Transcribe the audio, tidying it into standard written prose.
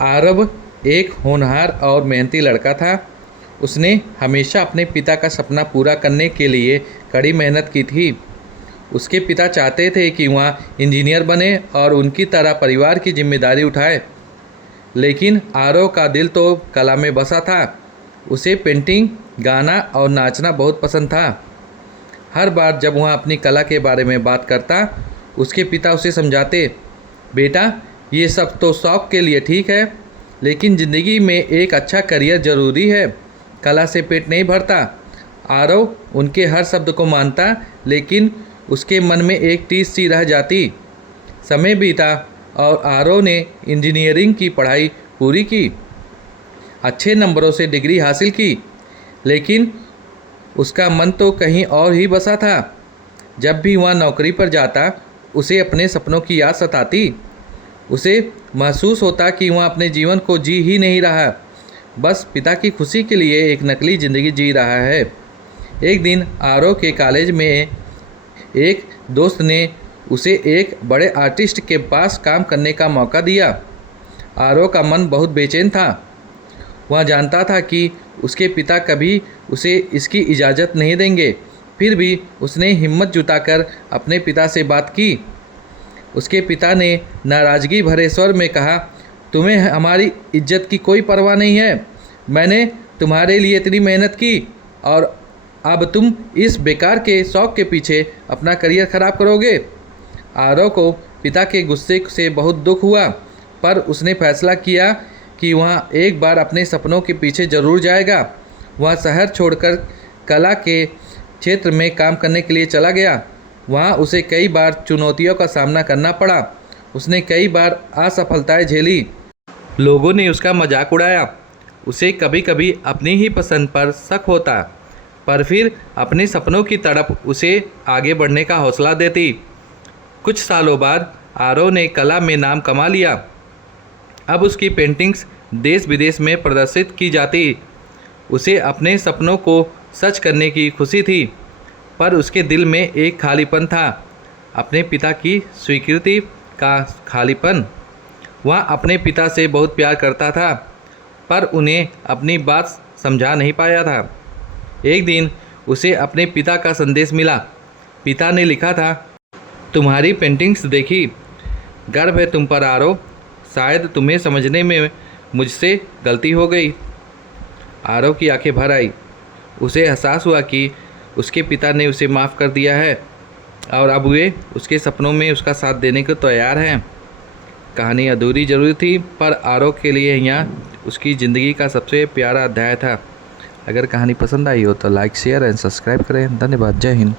आरव एक होनहार और मेहनती लड़का था। उसने हमेशा अपने पिता का सपना पूरा करने के लिए कड़ी मेहनत की थी। उसके पिता चाहते थे कि वह इंजीनियर बने और उनकी तरह परिवार की जिम्मेदारी उठाए, लेकिन आरव का दिल तो कला में बसा था। उसे पेंटिंग, गाना और नाचना बहुत पसंद था। हर बार जब वह अपनी कला के बारे में बात करता, उसके पिता उसे समझाते, बेटा ये सब तो शौक़ के लिए ठीक है, लेकिन ज़िंदगी में एक अच्छा करियर ज़रूरी है। कला से पेट नहीं भरता। आरव उनके हर शब्द को मानता, लेकिन उसके मन में एक टीस सी रह जाती। समय बीता और आरव ने इंजीनियरिंग की पढ़ाई पूरी की, अच्छे नंबरों से डिग्री हासिल की, लेकिन उसका मन तो कहीं और ही बसा था। जब भी वह नौकरी पर जाता, उसे अपने सपनों की याद सताती। उसे महसूस होता कि वह अपने जीवन को जी ही नहीं रहा, बस पिता की खुशी के लिए एक नकली ज़िंदगी जी रहा है। एक दिन आरव के कॉलेज में एक दोस्त ने उसे एक बड़े आर्टिस्ट के पास काम करने का मौका दिया। आरव का मन बहुत बेचैन था। वह जानता था कि उसके पिता कभी उसे इसकी इजाज़त नहीं देंगे, फिर भी उसने हिम्मत जुटाकर अपने पिता से बात की। उसके पिता ने नाराज़गी भरे स्वर में कहा, तुम्हें हमारी इज्जत की कोई परवाह नहीं है। मैंने तुम्हारे लिए इतनी मेहनत की और अब तुम इस बेकार के शौक़ के पीछे अपना करियर ख़राब करोगे। आरव को पिता के गुस्से से बहुत दुख हुआ, पर उसने फैसला किया कि वह एक बार अपने सपनों के पीछे ज़रूर जाएगा। वह शहर छोड़कर कला के क्षेत्र में काम करने के लिए चला गया। वहाँ उसे कई बार चुनौतियों का सामना करना पड़ा। उसने कई बार असफलताएं झेली। लोगों ने उसका मजाक उड़ाया। उसे कभी कभी अपनी ही पसंद पर शक होता, पर फिर अपने सपनों की तड़प उसे आगे बढ़ने का हौसला देती। कुछ सालों बाद आरव ने कला में नाम कमा लिया। अब उसकी पेंटिंग्स देश विदेश में प्रदर्शित की जाती। उसे अपने सपनों को सच करने की खुशी थी, पर उसके दिल में एक खालीपन था, अपने पिता की स्वीकृति का खालीपन। वह अपने पिता से बहुत प्यार करता था, पर उन्हें अपनी बात समझा नहीं पाया था। एक दिन उसे अपने पिता का संदेश मिला। पिता ने लिखा था, तुम्हारी पेंटिंग्स देखी, गर्व है तुम पर आरव। शायद तुम्हें समझने में मुझसे गलती हो गई। आरव की आंखें भर आई। उसे एहसास हुआ कि उसके पिता ने उसे माफ़ कर दिया है और अब वे उसके सपनों में उसका साथ देने को तैयार हैं। कहानी अधूरी जरूर थी, पर आरव के लिए यह उसकी ज़िंदगी का सबसे प्यारा अध्याय था। अगर कहानी पसंद आई हो तो लाइक, शेयर एंड सब्सक्राइब करें। धन्यवाद। जय हिंद।